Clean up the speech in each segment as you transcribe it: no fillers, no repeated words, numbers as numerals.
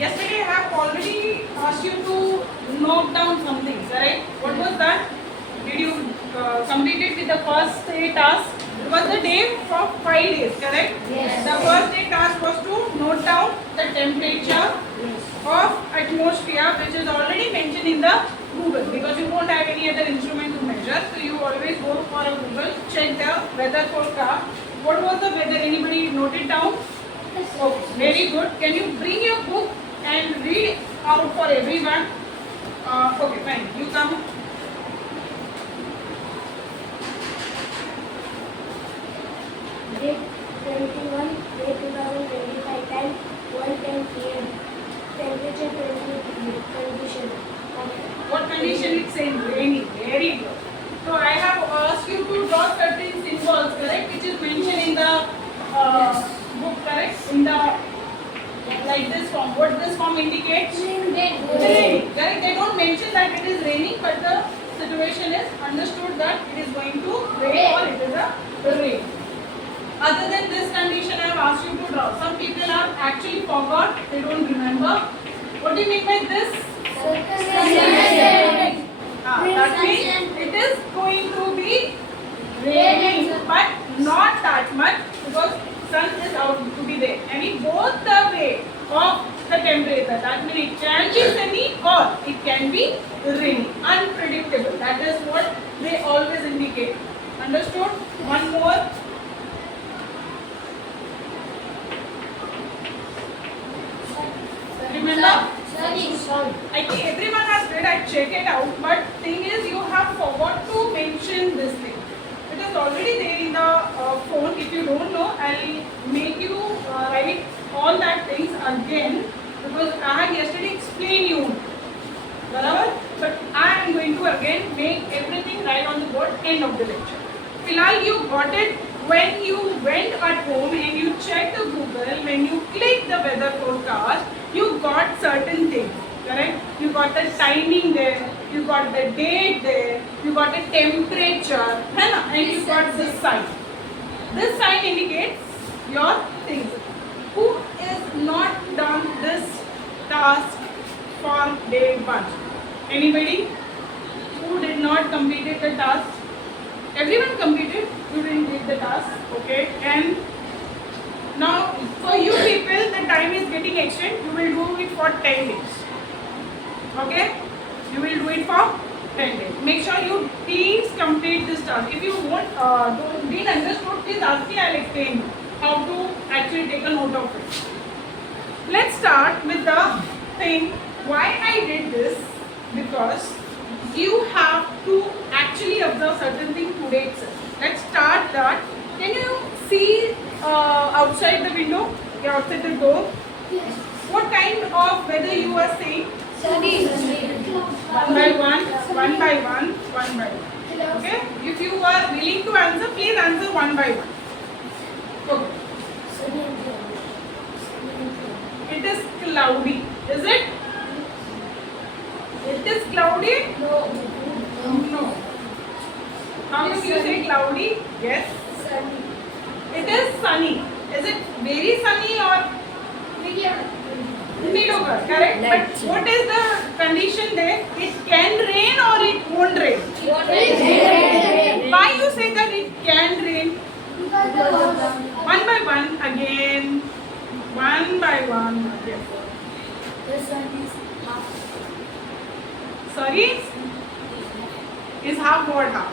Yesterday I have already asked you to note down something, correct? What was that? Did you complete it with the first day task? It was the day for 5 days, correct? Yes. The first day task was to note down the temperature of atmosphere, which is already mentioned in the Google, because you don't have any other instrument to measure. So you always go for a Google, check the weather forecast. What was the weather? Anybody note it down? Okay, very good. Can you bring your book and read out for everyone? Okay, fine. You come. Date 21, May 2025, time 1:10 p.m. Temperature 20 degree. Condition. What condition it's saying? Rainy. Very good. So I have asked you to draw certain symbols, correct? Which is mentioned in the book, correct? In the like this form. What this form indicates? Rain. Correct? They don't mention that it is raining, but the situation is understood that it is going to rain or it is a rain. Other than this condition, I have asked you to draw. Some people have actually forgot, they don't remember. What do you mean by this? That means it is going to be raining, but not that much because sun is out to be there. And in both the way of the temperature, that means it can be sunny or it can be rainy. Unpredictable. That is what they always indicate. Understood? One more. Remember? I think everyone has read, I check it out, but thing is you have forgot to mention this thing. It is already there in the phone. If you don't know, I'll make you write all that things again because I had yesterday explained you. Barabar? But I am going to again make everything right on the board end of the lecture. Filal, you got it when you went at home and you checked the Google, when you click the weather forecast, you got certain things, correct? You got the timing there, you got the date there, you got the temperature, and you got this sign. This sign indicates your things. Who is not done this task for day 1? Anybody who did not complete the task? Everyone completed, you didn't take the task, okay? And now for you people, the time is getting extended. You will do it for 10 days, okay? You will do it for 10 days. Make sure you please complete this task. If you didn't understood, please ask me. I'll explain how to actually take a note of it. Let's start with the thing. Why I did this? Because you have to actually observe certain things today itself. Let's start that. Can you see outside the window? Yeah, outside the door. Yes. What kind of weather you are seeing? Sunny. One by one, one by one, one by one. Okay? If you are willing to answer, please answer one by one. Okay. It is cloudy. Is it? It is cloudy? No. How many you say cloudy? Yes. Sunny. It is sunny. Is it very sunny or mediocre? Correct. But what is the condition there? It can rain or it won't rain. Why you say that it can rain? One by one again. One by one again. The sun is half. Sorry? Is half what half?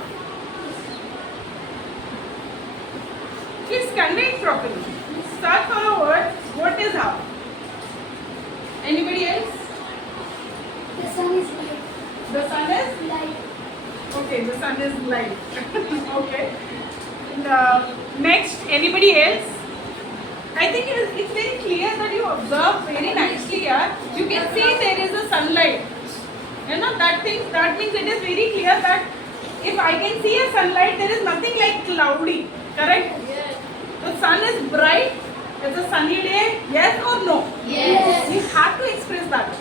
Please convey it properly. Start for a word. What is half? Anybody else? The sun is light. The sun is? Light. Okay, the sun is light. Okay. And, next, anybody else? I think it's very clear that you observe very nicely here. You can see there is a sunlight. You know, that means it is very clear that if I can see a sunlight, there is nothing like cloudy. Correct? Yes. The sun is bright. It's a sunny day. Yes or no? Yes. You have to express that.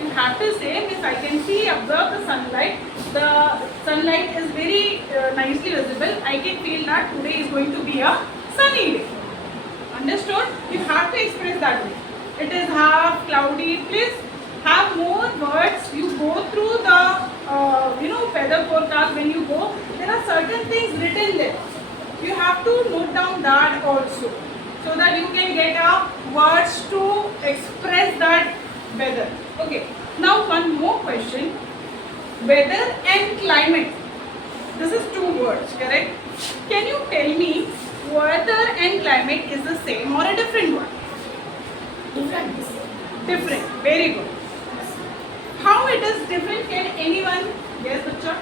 You have to say, if I can see, observe the sunlight. The sunlight is very nicely visible. I can feel that today is going to be a sunny day. Understood? You have to express that way. it is half cloudy. Please have more words. You go through the weather forecast. When you go, there are certain things written there. You have to note down that also, so that you can get words to express that weather. Okay. Now one more question. Weather and climate. This is two words, correct? Can you tell me weather and climate is the same or a different one? Different. Different. Very good. How it is different? Can anyone guess, Bacha?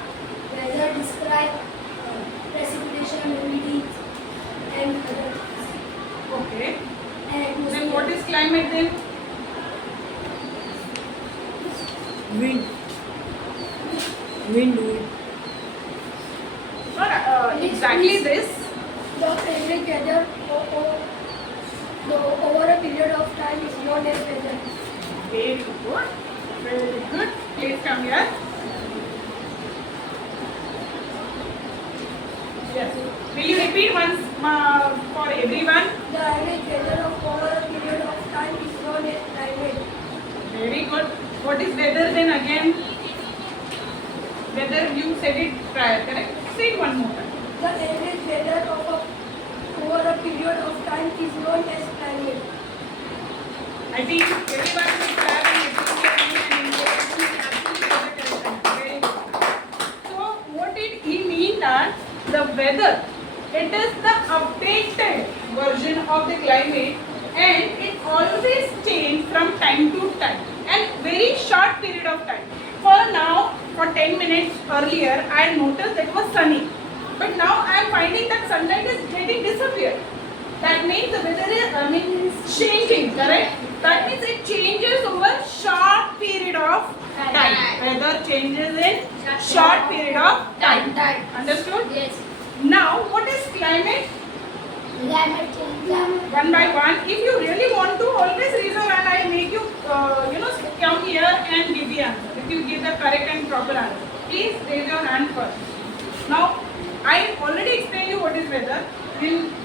Weather describe precipitation, humidity, and other Okay. and Then what is climate then? Wind. Wind. Not exactly this. the average weather over a period of time is known as weather. Very good. Very good. Please come here. Yes. Will you repeat once for everyone? The average weather over a period of time is known as climate. Very good. What is weather then again? Weather, you said it prior, correct? Say it one more time. The average weather over a period of time is known as climate. I think everyone will try and very good. So what did he mean that the weather, it is the updated version of the climate and it always changes from time to time and very short period of time. For now, for 10 minutes earlier, I noticed that it was sunny. But now I am finding that sunlight is getting disappeared. That means the weather is changing, correct? That means it changes over short period of time. Weather changes in short period of time. Understood? Yes. Now, what is climate? Climate change. One by one. If you really want to, always raise your hand. I make you, come here and give the answer. If you give the correct and proper answer, please raise your hand first. Now, I already explained you what is weather.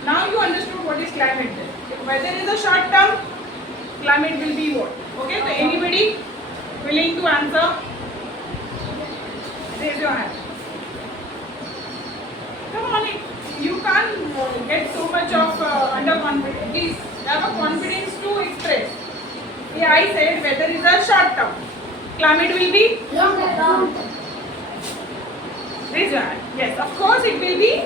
Now you understood what is climate. If weather is a short term, climate will be what? Okay, so anybody willing to answer? Raise your hand. Come on, you can't get so much of underconfidence. Please have a confidence to express. Yeah, I said weather is a short term. Climate will be? Long term. Raise your hand. Yes, of course it will be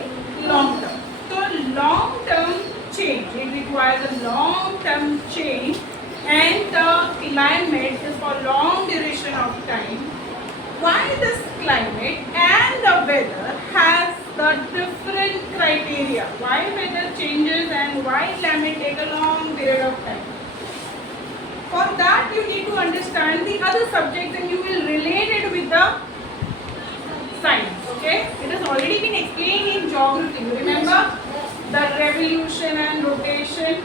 long term. So long term change, it requires a long term change and the climate is for long duration of time. Why this climate and the weather has the different criteria? Why weather changes and why climate take a long period of time? For that you need to understand the other subjects and you will relate it with the science. Okay? It has already been explained in geography. You remember the revolution and rotation?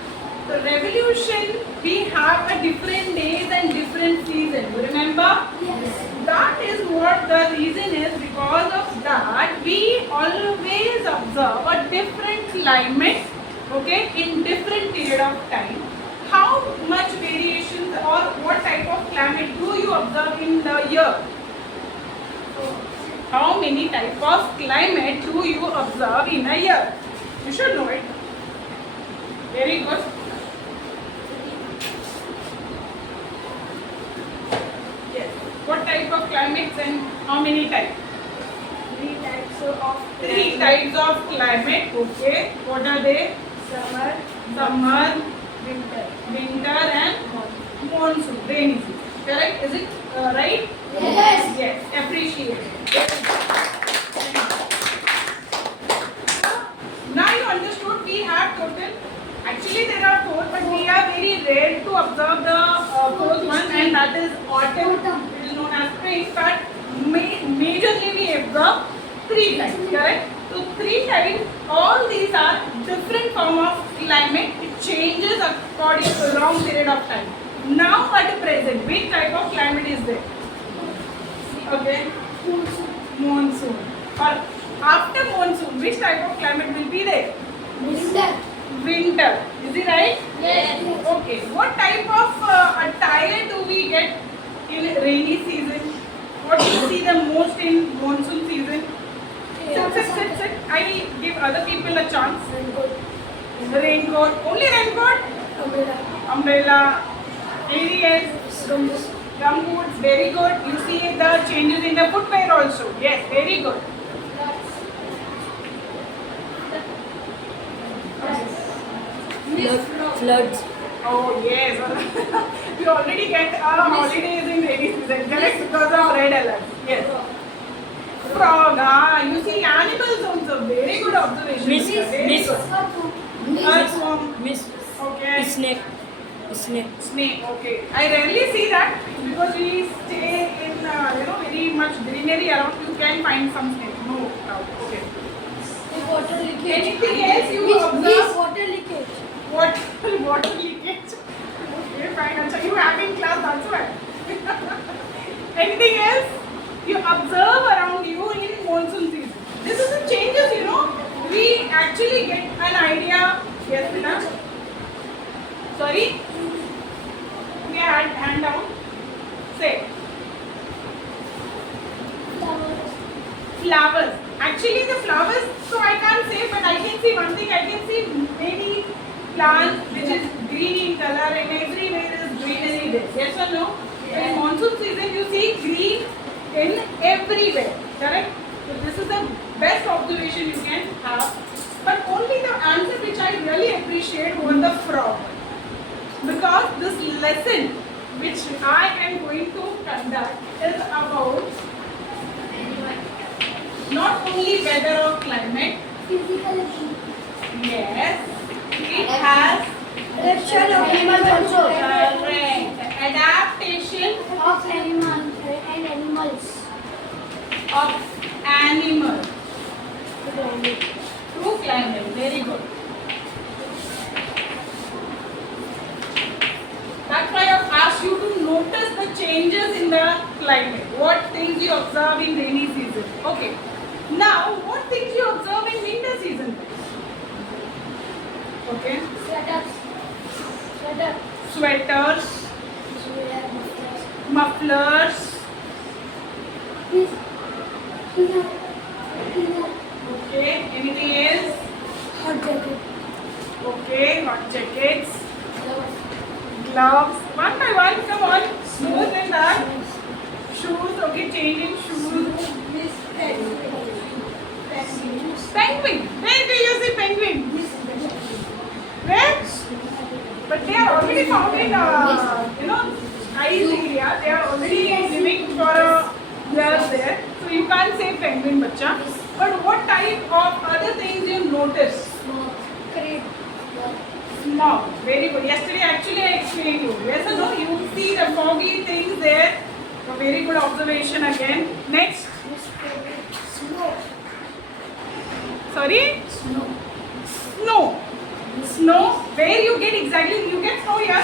The revolution, we have a different days and different seasons. You remember? Yes. That is what the reason is. Because of that, we always observe a different climate, okay, in different period of time. How much variations or what type of climate do you observe in the year? How many type of climate do you observe in a year? You should know it. Very good. Yes. What type of climates and how many types? Three types of Three types of climate. Okay. What are they? summer, Summer, winter. winter and monsoon, rainy season. Correct? Is it right? Yes. Yes. Appreciate it. Now you understood we have total. Actually there are four, but we are very rare to observe the fourth one, and that is autumn. It is known as spring. But majorly we observe three types. Correct? So three types. All these are different form of climate. It changes according to long period of time. Now at present, which type of climate is there? Okay. Monsoon. Or after monsoon, which type of climate will be there? Winter. winter. Is it right? Yes. Okay. What type of attire do we get in rainy season? What do you see the most in monsoon season? Sit. I give other people a chance. Raincoat. Only raincoat? Umbrella. Anything else? Gumboots. Very good. You see the changes in the footwear also. Yes, very good. Floods. Oh yes. We already get our holidays in rainy season. Correct, because of red alert. Yes. Frog. You see animals also. Very good observation. Very good. Earthworm. Miss. Okay. Snake. Snake. Okay. I rarely see that because we stay in very much greenery around. You can find some snake. No. Okay. Water leakage. Anything else you Miss, observe? water leakage. Water leakage. Okay, fine. Acha, you have in class, that's why. Anything else you observe around you in monsoon season? This is the changes, We actually get an idea. Yes, Rita? Sorry? Yeah, hand down. Say. Flowers. Actually, the flowers, so I can't say, but I can see one thing. I can see many plants which is green in color, and everywhere is greenery there. Yes or no? In monsoon season, you see green in everywhere. Correct? So this is the best observation you can have. But only the answer which I really appreciate was the frog. Because this lesson which I am going to conduct is about not only weather or climate. Yes, it has Adaptation of animals also. correct adaptation Of animals and animals. of animals to climate. Very good. That's why I've asked you to notice the changes in the climate. What things you observe in rainy season. Okay. Now, what things you observe in winter season? Okay. Sweaters, mufflers. Okay. Anything else? Hot jacket. Okay. Hot jackets, gloves. One by one. Come on. More than that. Shoes. Okay. Changing shoes. Penguin. Where do you see penguin? Where? But they are already found in, ice area. They are already living for a year there. So you can't say penguin, bacha. But what type of other things you notice? Smog. Very good. Yesterday actually I explained you. Yes or no? You see the foggy things there. A very good observation again. Next. Sorry? Snow. Snow. Where you get exactly? You get snow here.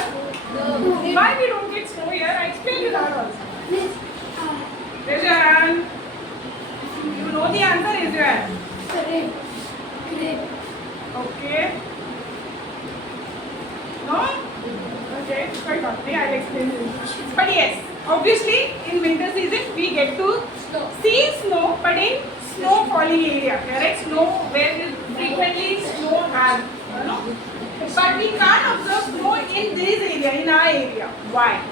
Why we don't get snow here? I explained you that also. Raise your hand. You know the answer. Raise your hand. Okay. No? Okay. Quite okay. I'll explain you. But yes, obviously in winter season we get to see snow, but in snow falling area. Correct? Snow where frequently snow has. But we can't observe snow in this area, in our area. Why?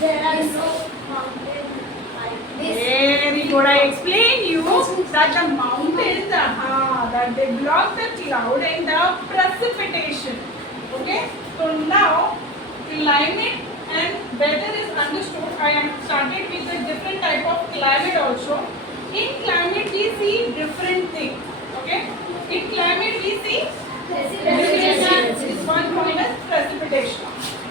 There are no mountains like this. Very good. I explained you that the mountains, that they block the cloud and the precipitation. Okay. So now climate and weather is understood. I am started with the different type of climate also. In climate we see different things. Okay. In climate we see precipitation. This one called as precipitation.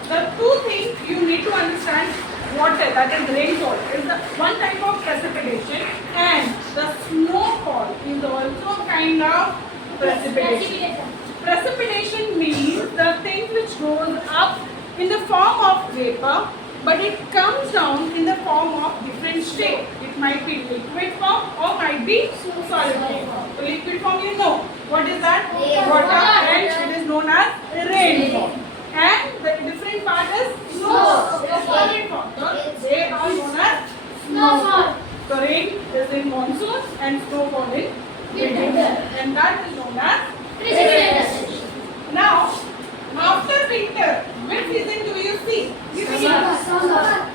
The two things you need to understand: water, that is rainfall, is the one type of precipitation, and the snowfall is also kind of precipitation. Precipitation means the thing which goes up in the form of vapor, but it comes down in the form of different state. It might be liquid form or might be solid form. So liquid form, you know what is that? Water and as rainfall. And the different part is snow. Solid form. So they are known as Snowfall. the rain is in monsoon and snowfall in winter. And that is known as Precipitation. now after winter, which season do you see? Summer.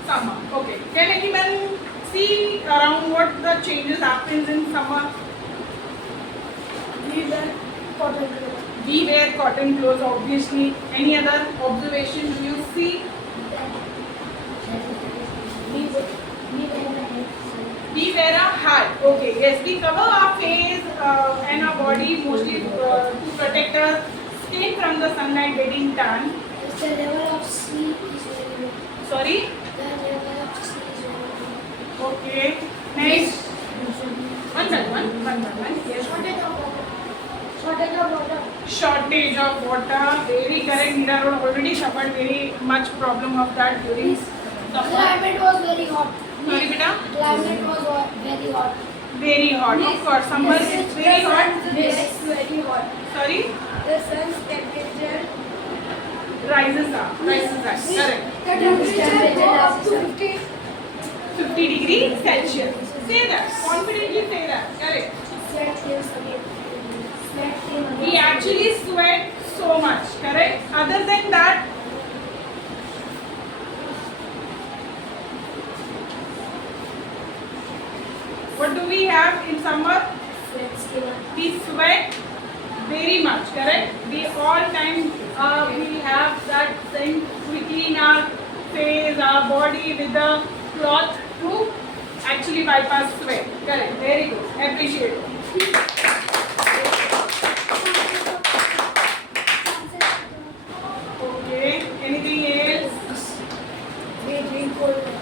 Summer. Okay. Can anyone see around what the changes happens in summer? We wear cotton clothes. We wear cotton clothes, obviously. Any other observation do you see? We wear a hat. Okay, yes, we cover our face and our body mostly to protect our skin from the sunlight getting tan. The level of sea is very low. Sorry? The level of sea is very low. Okay. Next. One by one. Yes. Shortage of water. Shortage of water. Very correct. Meera Road already suffered very much problem of that during summer. Climate was very hot. Sorry, beta. Climate was very hot. Very hot. Of course, summer is very hot. Yes, very hot. Sorry. The sun's temperature. Rises up. Correct. The temperature go up to 50. 50 degrees Celsius. Say that. Confidently say that. Correct. Sweat kills again. Sweat kills We actually sweat so much. Correct. Other than that, what do we have in summer? Sweat skin. We sweat very much. Correct. We all time we have that thing. We clean our face, our body with the cloth to actually bypass sweat. Correct. Very good. Appreciate it. Okay. Anything else? We drink cold water.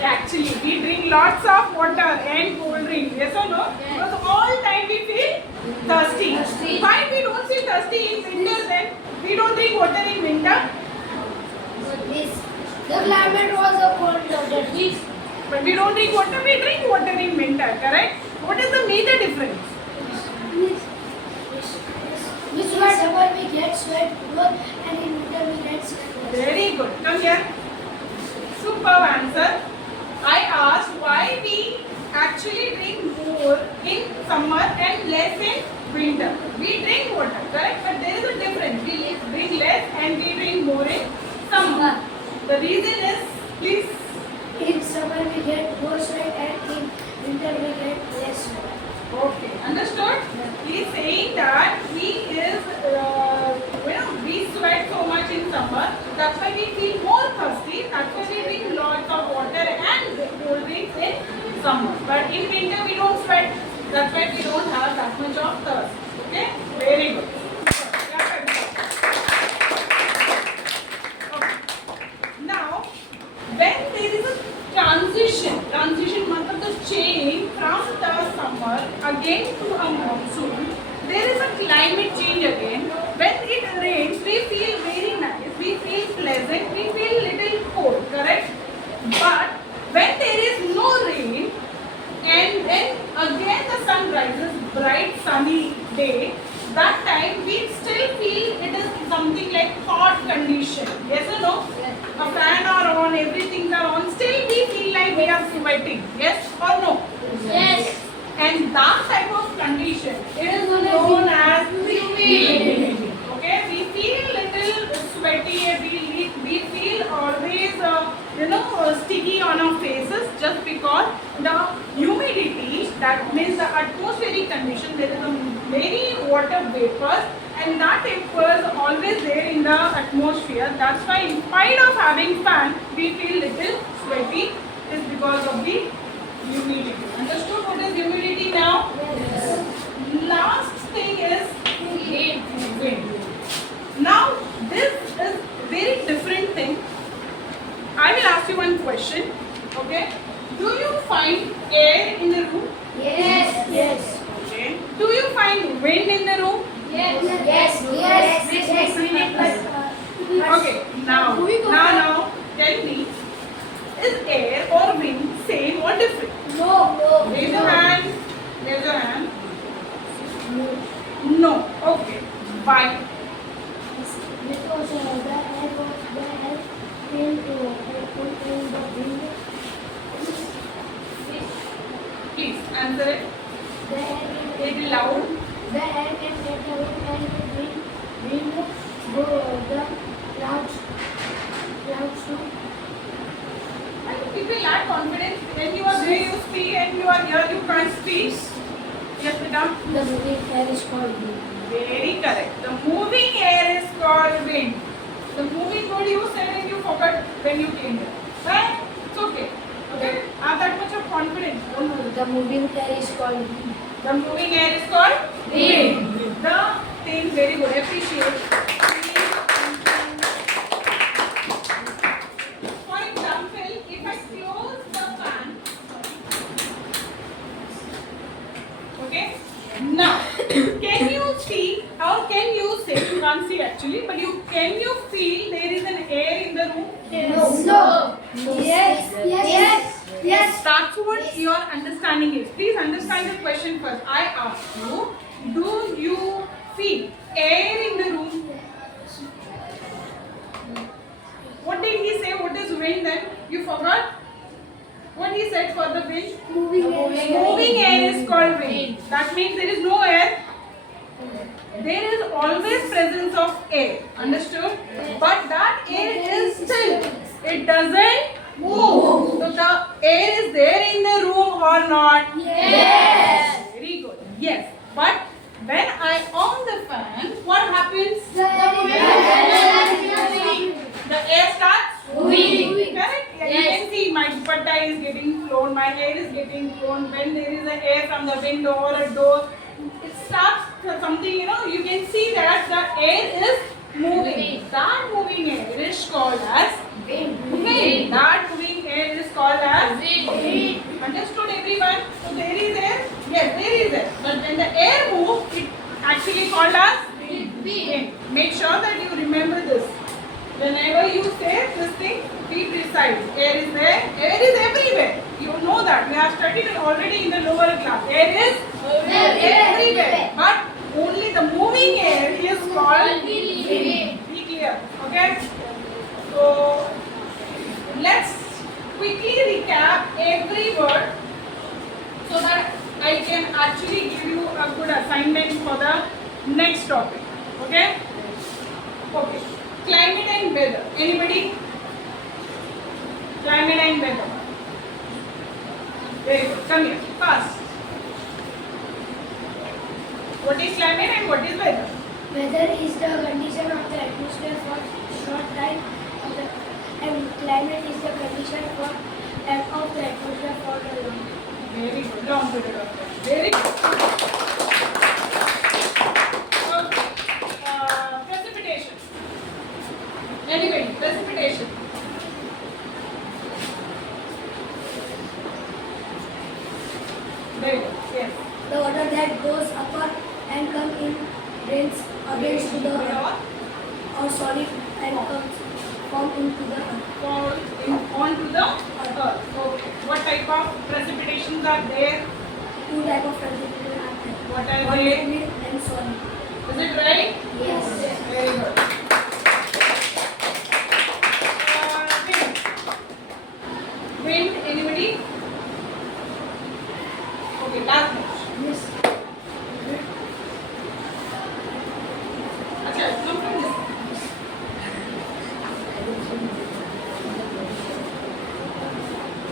Actually, we drink lots of water and cold drink. Yes or no? Yes. Because all time we feel thirsty. Thirsty. Why we don't feel thirsty in winter then? We don't drink water in winter. The climate was a cold water. But we don't drink water, we drink water in winter, correct? What is the major difference? We sweat summer, we get sweat more, and in winter we get sweat less. Very good. Come here. Superb answer. I asked why we actually drink more in summer and less in winter. We drink water, correct? But there is a difference. We drink less and we drink more in summer. The reason is, please. In summer we get more sweat, and in winter we get less sweat. Okay, understood? He is saying that we sweat so much in summer. That's why we feel more thirsty. That's why we drink lots of water and cold drinks in summer. But in winter we don't sweat. That's why we don't have that much of thirst. Okay? Very good. Okay. Now, when there is a transition matlab the change from the summer again to a monsoon, there is a climate change again. When it rains, we feel very nice, we feel pleasant, we feel little cold, correct? But when there is no rain and then again the sun rises, bright sunny day, that time we still feel it is something like hot condition. Yes or no? Yes. A fan are on, everything are on, still we feel like we are sweating. Yes or no? Yes. And that type of condition, it is known as humidity. Okay, we feel little sweaty and we feel always sticky on our faces just because the humidity, that means the atmospheric condition, there is a very water vapors and that vapor is always there in the atmosphere. That's why in spite of having fan, we feel little sweaty is because of the humidity. Understood what is humidity now? Yes. Last thing is wind. Now this is very different thing. I will ask you one question. Okay? Do you find air in the room? Yes. Yes. Okay. Do you find wind in the room? Yes. Yes. Yes. Okay. Now tell me, is air or wind same or different? No. Raise your hand. Raise your hand. No. Okay. Why? Because the air has been put in the wind. Please answer it. The air Little loud. The air can get away and the wind go the clouds too. And people lack confidence. When you are there, you speak, and you are here, you can't speak. Yes, Vidam. The moving air is called wind. Very correct. The moving air is called wind. The moving word you said and you forgot when you came here. Right? It's okay. Okay? Have that much of confidence. The moving air is called wind. The moving air is called wind. The thing, very good. Appreciate. For example, if I close the fan, okay? Now, can you see, or can you say, you can't see actually, but can you feel there is an air in the room? No. Yes. That's what your understanding is. Please understand the question first. I ask you, do you feel air in the room? What did he say? What is wind then? You forgot? What he said for the wind? Moving air is called wind. That means there is no air. There is always presence of air. Understood? But that air is still. It doesn't move. So the air is there in the room or not? Yes. Very good. Yes. But when I on the fan, what happens? The air starts moving. Correct? You can see my dupatta is getting flown, my hair is getting flown. When there is a air from the window or a door, it starts something, you can see that the air is moving. That moving air is called as wind. That moving air is called as wind. Understood everyone? So there is air? Yes, there is air. But when the air moves, it actually called as wind. Make sure that you remember this. Whenever you say this thing, be precise. Air is there. Air is everywhere. You know that. We have studied it already in the lower class. Air is everywhere. But only the moving air is called wind. Be clear. Okay? So, let's quickly recap every word so that I can actually give you a good assignment for the next topic. Okay? Okay. Climate and weather. Anybody? Climate and weather. Very good. Come here. Fast. What is climate and what is weather? Weather is the condition of the atmosphere for short time and climate is the condition of the atmosphere for the long. Very good. Long period of time. Very good. Okay. Precipitation. Anyway, precipitation. Very good. Yes. The water that goes upward and comes in rains against to the earth or solid and comes form into the earth. Fall onto the earth. Okay. What type of precipitations are there? Two type of precipitation are there. What are One they? liquid and solid. Is it right? Yes. Very good. Wind. Wind. Anybody? Okay. Last one. Yes. Okay. Come from this.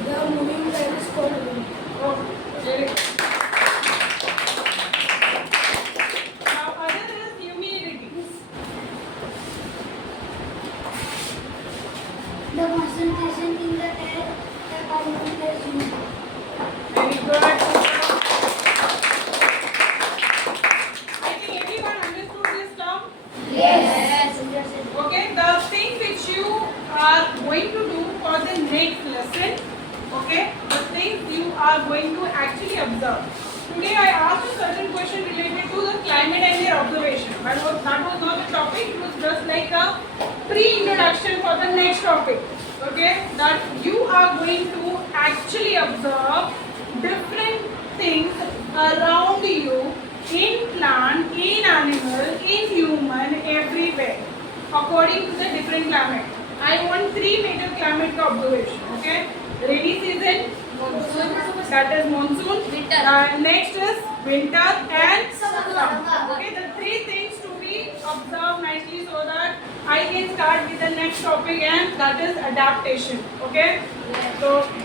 The moving air is called wind. Oh, very good. Now, other is humidity. The concentration in the air are known as humidity. Very good. I think everyone understood this term. Yes. Okay, the thing which you are going to do for the next lesson, okay, the things you are going to actually observe. Today I asked a certain question related to the climate and their observation, but that was not the topic, it was just like a pre-introduction for the next topic, okay, that you are going to actually observe different things around you in plant, in animal, in human, everywhere, according to the different climate. I want 3 major climate observation. Okay, rainy season, that is monsoon. Winter. Next is winter and Summer. Okay, the 3 things to be observed nicely so that I can start with the next topic, and that is adaptation. Okay, so